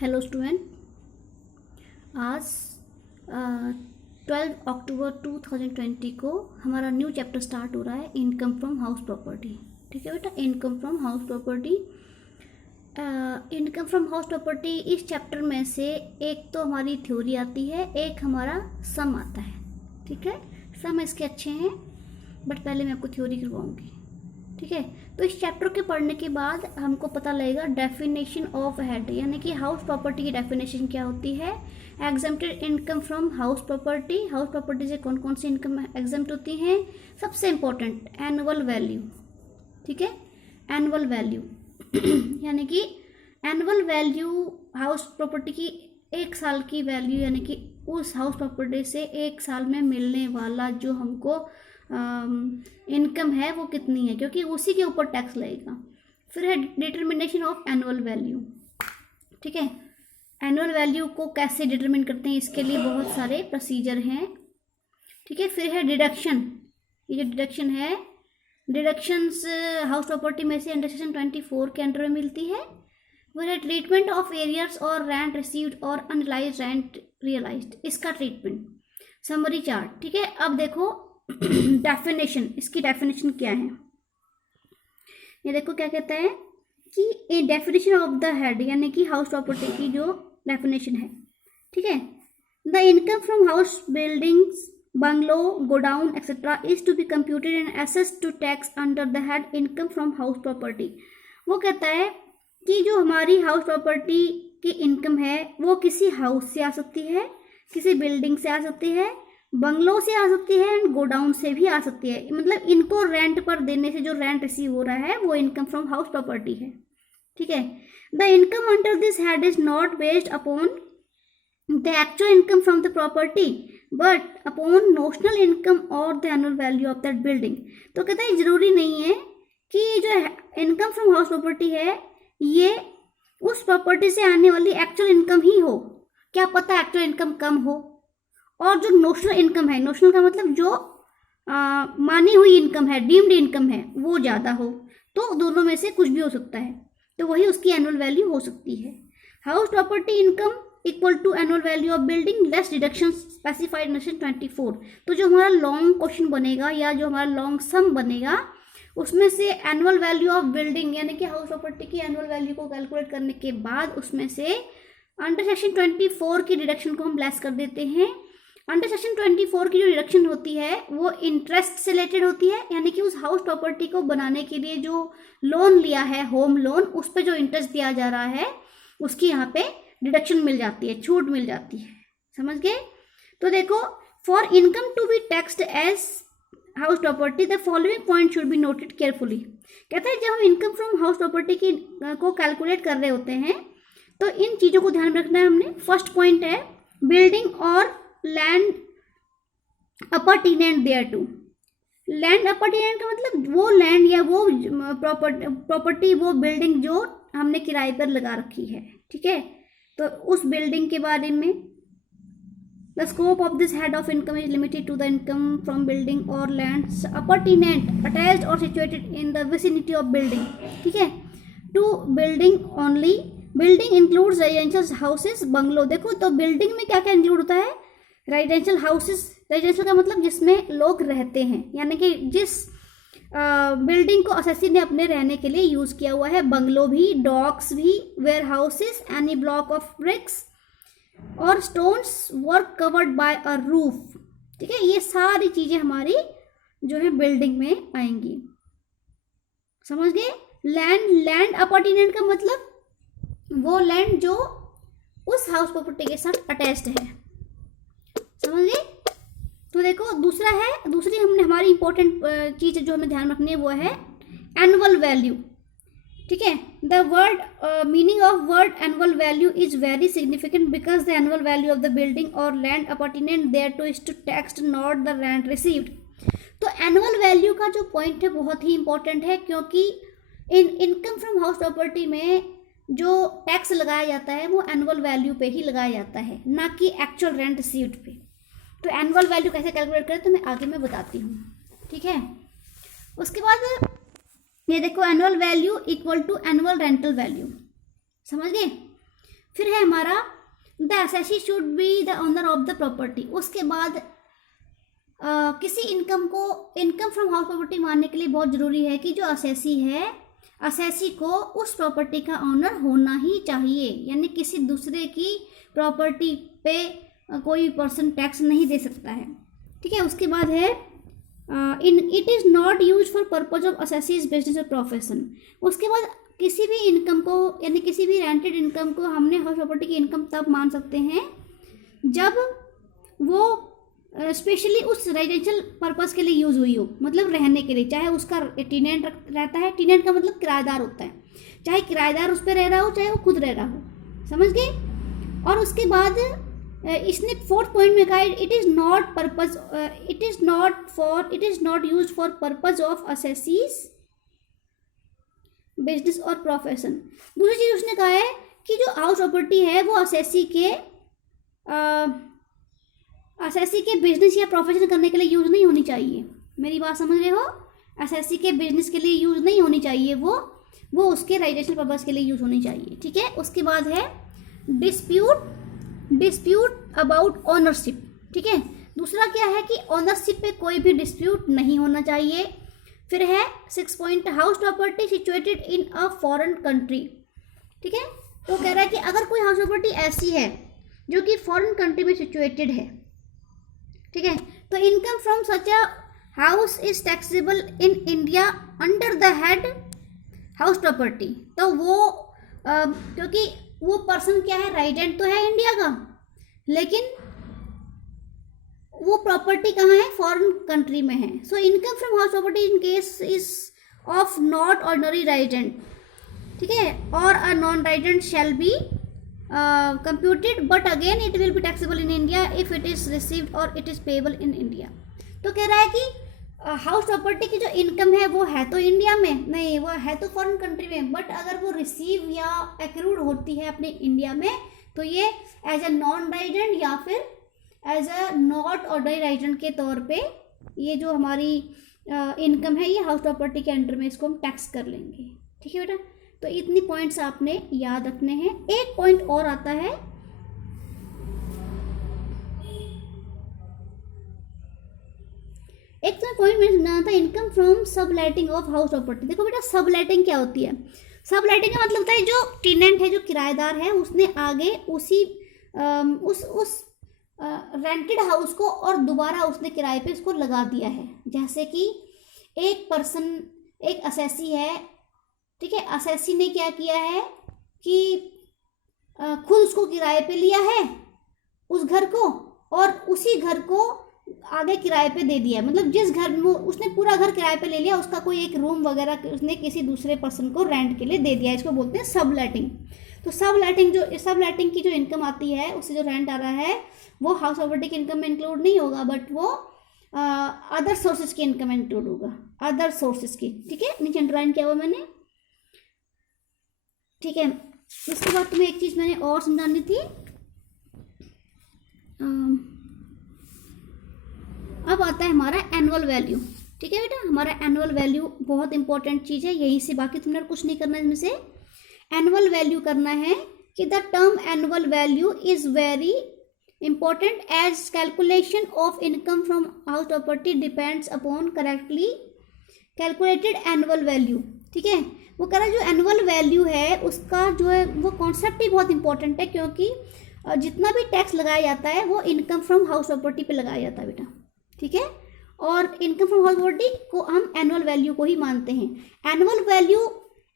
Hello student. आज 12 अक्टूबर 2020 को हमारा न्यू चैप्टर स्टार्ट हो रहा है, इनकम फ्रॉम हाउस प्रॉपर्टी। ठीक है बेटा, income from house property. Income from house property इस चैप्टर में से एक तो हमारी थ्योरी आती है, एक हमारा सम आता है। ठीक है, सम इसके अच्छे हैं बट पहले मैं आपको थ्योरी करवाऊंगी। ठीक है, तो इस चैप्टर के पढ़ने के बाद हमको पता लगेगा डेफिनेशन ऑफ हेड, यानी कि हाउस प्रॉपर्टी की डेफिनेशन क्या होती है। Exempted income from house property, house property से कौन कौन सी इनकम एग्जेम्प्ट होती हैं। सबसे इंपॉर्टेंट एनुअल वैल्यू। ठीक है, एनुअल वैल्यू यानी कि एनुअल वैल्यू हाउस प्रॉपर्टी की एक साल की वैल्यू, यानी कि उस हाउस प्रॉपर्टी से एक साल में मिलने वाला जो हमको इनकम है वो कितनी है, क्योंकि उसी के ऊपर टैक्स लगेगा। फिर है डिटर्मिनेशन ऑफ एनुअल वैल्यू। ठीक है, एनुअल वैल्यू को कैसे डिटरमिन करते हैं, इसके लिए बहुत सारे प्रोसीजर हैं। ठीक है, फिर है डिडक्शन। ये जो डिडक्शन है, डिडक्शंस हाउस प्रॉपर्टी में से अंडर सेक्शन 24 के अंडर में मिलती है। वो है ट्रीटमेंट ऑफ एरियर्स और रेंट रिसीव्ड और अनरियलाइज्ड रेंट रियलाइज्ड, इसका ट्रीटमेंट। Summary chart. ठीक है, अब देखो डेफिनेशन, इसकी डेफिनेशन क्या है। ये देखो क्या कहता है कि a definition of the head, यानी कि हाउस प्रॉपर्टी की जो डेफिनेशन है। ठीक है, the income from house buildings bungalow godown etcetera is to be computed and assess to tax under the head income from house property. वो कहता है कि जो हमारी हाउस प्रॉपर्टी की इनकम है वो किसी हाउस से आ सकती है, किसी बिल्डिंग से आ सकती है, बंगलो से आ सकती है एंड गोडाउन से भी आ सकती है। मतलब इनको रेंट पर देने से जो रेंट रिसीव हो रहा है वो इनकम फ्रॉम हाउस प्रॉपर्टी है। ठीक है, the income under this head is not based upon the actual income from the property but upon notional income और the annual value of that building. तो कहता है जरूरी नहीं है कि जो इनकम फ्रॉम हाउस प्रॉपर्टी है ये उस प्रॉपर्टी से आने वाली एक्चुअल इनकम ही हो, क्या पता एक्चुअल इनकम कम हो। और जो नोशनल इनकम है, नोशनल का मतलब जो मानी हुई इनकम है, डीम्ड इनकम है, वो ज़्यादा हो। तो दोनों में से कुछ भी हो सकता है, तो वही उसकी एनुअल वैल्यू हो सकती है। House property income equal to annual value of building less deduction specified section 24। तो जो हमारा लॉन्ग क्वेश्चन बनेगा या जो हमारा लॉन्ग सम बनेगा उसमें से एनुअल वैल्यू ऑफ बिल्डिंग यानी कि हाउस प्रॉपर्टी की एनुअल वैल्यू को कैलकुलेट करने के बाद उसमें से अंडर सेक्शन 24 की डिडक्शन को हम लेस कर देते हैं। अंडर सेक्शन 24 की जो डिडक्शन होती है वो इंटरेस्ट से रिलेटेड होती है, यानी कि उस हाउस प्रॉपर्टी को बनाने के लिए जो लोन लिया है, होम लोन, उस पर जो इंटरेस्ट दिया जा रहा है उसकी यहाँ पे डिडक्शन मिल जाती है, छूट मिल जाती है। समझ गए? तो देखो, for income to be taxed as house property the following point should be noted carefully. कहता है जब हम इनकम फ्रॉम हाउस प्रॉपर्टी की को कैलकुलेट कर रहे होते हैं तो इन चीज़ों को ध्यान में रखना है हमने। फर्स्ट पॉइंट है बिल्डिंग और लैंड अपरटेनेंट देयर टू। लैंड अपरटेनेंट का मतलब वो लैंड या वो प्रॉपर्टी, वो बिल्डिंग जो हमने किराए पर लगा रखी है। ठीक है, तो उस बिल्डिंग के बारे में the scope of this head of income is limited to the income from building और land appurtenant attached or situated in the vicinity of building. ठीक है, to building only. Building includes residential houses bungalow. देखो तो building में क्या क्या include होता है, रेजिडेंशियल हाउसेस। रेजिडेंशियल का मतलब जिसमें लोग रहते हैं, यानी कि जिस बिल्डिंग को असेसी ने अपने रहने के लिए यूज किया हुआ है। बंगलो भी, डॉक्स भी, warehouses, any block of bricks और stones work covered by a roof. ठीक है, ये सारी चीजें हमारी जो है बिल्डिंग में आएंगी। समझ गए? लैंड अपॉर्टिनेंट का मतलब वो लैंड जो उस हाउस प्रॉपर्टी के साथ अटैच्ड है। समझ गए? तो देखो दूसरी हमने हमारी इंपॉर्टेंट चीज जो हमें ध्यान रखनी है वो है एनुअल वैल्यू। ठीक है, the word meaning of word annual value is very significant because the annual value of the building और land appurtenant thereto is to taxed not the rent received. तो एनुअल वैल्यू का जो point है बहुत ही important है, क्योंकि income from house property में जो टैक्स लगाया जाता है वो एनुअल वैल्यू पे ही लगाया जाता है, ना कि एक्चुअल रेंट रिसीव्ड पे। तो एनुअल वैल्यू कैसे कैलकुलेट करें तो मैं आगे में बताती हूँ। ठीक है, उसके बाद ये देखो annual value equal to annual rental value. समझ गए? फिर है हमारा the assessee should be the owner of the property. उसके बाद किसी इनकम फ्रॉम हाउस प्रॉपर्टी मानने के लिए बहुत ज़रूरी है कि जो असेसी है, असेसी को उस प्रॉपर्टी का ऑनर होना ही चाहिए, यानी किसी दूसरे की प्रॉपर्टी पे कोई पर्सन टैक्स नहीं दे सकता है। ठीक है, उसके बाद है it is not use for purpose of assessees business और प्रोफेशन। उसके बाद किसी भी इनकम को, यानी किसी भी रेंटेड इनकम को हमने हाउस प्रॉपर्टी की इनकम तब मान सकते हैं जब वो स्पेशली उस रेजिडेंशियल पर्पस के लिए यूज़ हुई हो, मतलब रहने के लिए, चाहे उसका टेनेंट रहता है, टेनेंट का मतलब किराएदार होता है, चाहे किराएदार उस पर रह रहा हो चाहे वो खुद रह रहा हो, समझ गए। और उसके बाद इसने फोर्थ पॉइंट में कहा it is not use for purpose of assessees business और प्रोफेशन। दूसरी चीज़ उसने कहा है कि जो हाउस प्रॉपर्टी है वो असेसी के बिजनेस या प्रोफेशन करने के लिए यूज़ नहीं होनी चाहिए। मेरी बात समझ रहे हो? असेसी के बिजनेस के लिए यूज़ नहीं होनी चाहिए, वो उसके रेजिडेंशियल पर्पस के लिए यूज़ होनी चाहिए। ठीक है, उसके बाद है डिस्प्यूट अबाउट ओनरशिप। ठीक है, दूसरा क्या है कि ओनरशिप पे कोई भी डिस्प्यूट नहीं होना चाहिए। फिर है 6 point house property situated in a foreign country. ठीक है, तो कह रहा है कि अगर कोई हाउस प्रॉपर्टी ऐसी है जो कि फॉरेन कंट्री में सिचुएटेड है, ठीक है, तो income from such a house is taxable in India under the head house property. तो वो क्योंकि वो पर्सन क्या है, रेजिडेंट तो है इंडिया का, लेकिन वो प्रॉपर्टी कहाँ है, फॉरेन कंट्री में है। So income from house property in case is of not ordinary resident, ठीक है, और a non resident shall be computed, but again it will be taxable in India if it is received or it is payable in India। तो कह रहा है कि house property की जो इनकम है वो है तो इंडिया में नहीं, वो है तो फॉरेन कंट्री में, बट अगर वो रिसीव या एक्रूड होती है अपने इंडिया में तो ये एज अ नॉन रेजिडेंट या फिर as a not ordinary resident के तौर पे ये जो हमारी इनकम है ये हाउस प्रॉपर्टी के अंडर में इसको हम टैक्स कर लेंगे। ठीक है बेटा, तो इतनी पॉइंट्स आपने याद रखने हैं। एक पॉइंट और आता है, एक तो पॉइंट मैंने सुना था, income from subletting of house property. देखो बेटा, सबलेटिंग क्या होती है? सबलेटिंग का मतलब होता है जो टेनेंट है, जो किराएदार है, उसने आगे उसी उस रेंटेड हाउस को और दोबारा उसने किराए पे इसको लगा दिया है। जैसे कि एक पर्सन, एक असेसी है, ठीक है, असेसी ने क्या किया है कि खुद उसको किराए पे लिया है उस घर को, और उसी घर को आगे किराए पे दे दिया। मतलब जिस घर में उसने पूरा घर किराए पे ले लिया, उसका कोई एक रूम वगैरह उसने किसी दूसरे पर्सन को रेंट के लिए दे दिया। इसको बोलते हैं सबलेटिंग। तो सबलेटिंग की जो इनकम आती है, उससे जो रेंट आ रहा है, वो हाउस प्रॉपर्टी की इनकम में इंक्लूड नहीं होगा, बट वो अदर सोर्सेज की इनकम में इंक्लूड होगा, अदर सोर्सेज की। ठीक है, नीचे अंडरलाइन किया हुआ मैंने। ठीक है, उसके बाद तुम्हें एक चीज़ मैंने और समझानी थी। अब आता है हमारा एनुअल वैल्यू। ठीक है बेटा, हमारा एनुअल वैल्यू बहुत इंपॉर्टेंट चीज़ है, यहीं से बाकी तुमने कुछ नहीं करना है। इसमें से एनुअल वैल्यू करना है कि the term annual value is very important as calculation of income from house property depends upon correctly calculated annual value. ठीक है, वो कह रहा है जो एनुअल वैल्यू है उसका जो है वो कॉन्सेप्ट ही बहुत इंपॉर्टेंट है, क्योंकि जितना भी टैक्स लगाया जाता है वो इनकम फ्रॉम हाउस प्रॉपर्टी पे लगाया जाता है बेटा। ठीक है, और इनकम फ्रॉम हाउस प्रॉपर्टी को हम एनुअल वैल्यू को ही मानते हैं। Annual value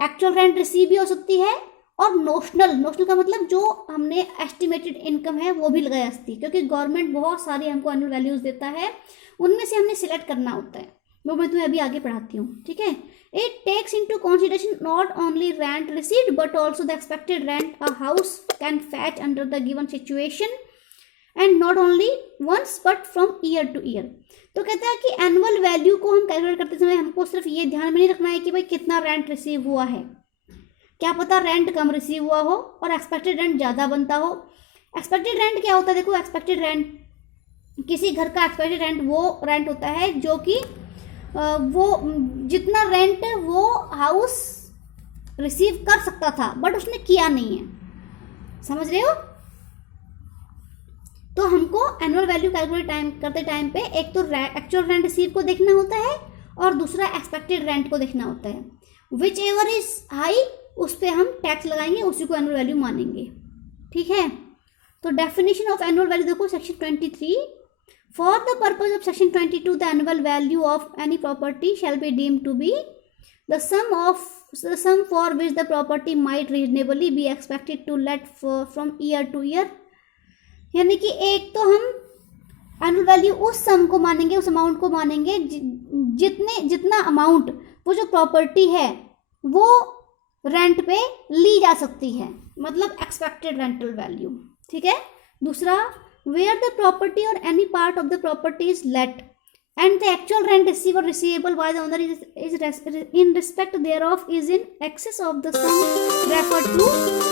actual rent receive भी हो सकती है, और नोशनल का मतलब जो हमने एस्टिमेटेड इनकम है वो भी लगाई जाती है, क्योंकि गवर्नमेंट बहुत सारी हमको एनुअल वैल्यूज देता है, उनमें से हमने सिलेक्ट करना होता है, वो मैं तुम्हें अभी आगे पढ़ाती हूँ। ठीक है, it takes into consideration not only rent received but also the expected rent a house can fetch under the given situation and not only once but from year to year. तो कहता है कि एनुअल वैल्यू को हम calculate करते समय हमको सिर्फ ये ध्यान में नहीं रखना है कि भाई कितना रेंट रिसीव हुआ है, क्या पता रेंट कम रिसीव हुआ हो और एक्सपेक्टेड रेंट ज़्यादा बनता हो। एक्सपेक्टेड रेंट क्या होता है? देखो, एक्सपेक्टेड रेंट, किसी घर का एक्सपेक्टेड रेंट वो रेंट होता है जो कि वो जितना रेंट वो हाउस रिसीव कर सकता था बट उसने किया नहीं है। समझ रहे हो? तो हमको एनुअल वैल्यू कैलकुलेट करते टाइम पे एक तो एक्चुअल रेंट रिसीव को देखना होता है और दूसरा एक्सपेक्टेड रेंट को देखना होता है। विच एवर इज हाई उस पर हम टैक्स लगाएंगे, उसी को एनुअल वैल्यू मानेंगे। ठीक है, तो डेफिनेशन ऑफ एनुअल वैल्यू देखो section 23, for the purpose of section 22 the annual value of any property shall be deemed to be the sum for which the property might reasonably be expected to let from year to year. यानी कि एक तो हम annual value उस सम को मानेंगे, उस amount को मानेंगे जितना अमाउंट वो जो प्रॉपर्टी है वो रेंट पे ली जा सकती है, मतलब एक्सपेक्टेड रेंटल वैल्यू। ठीक है, दूसरा वेयर द प्रॉपर्टी और any part of the property is let and the actual rent receive और receivable by the owner is in respect thereof is in excess of the sum referred to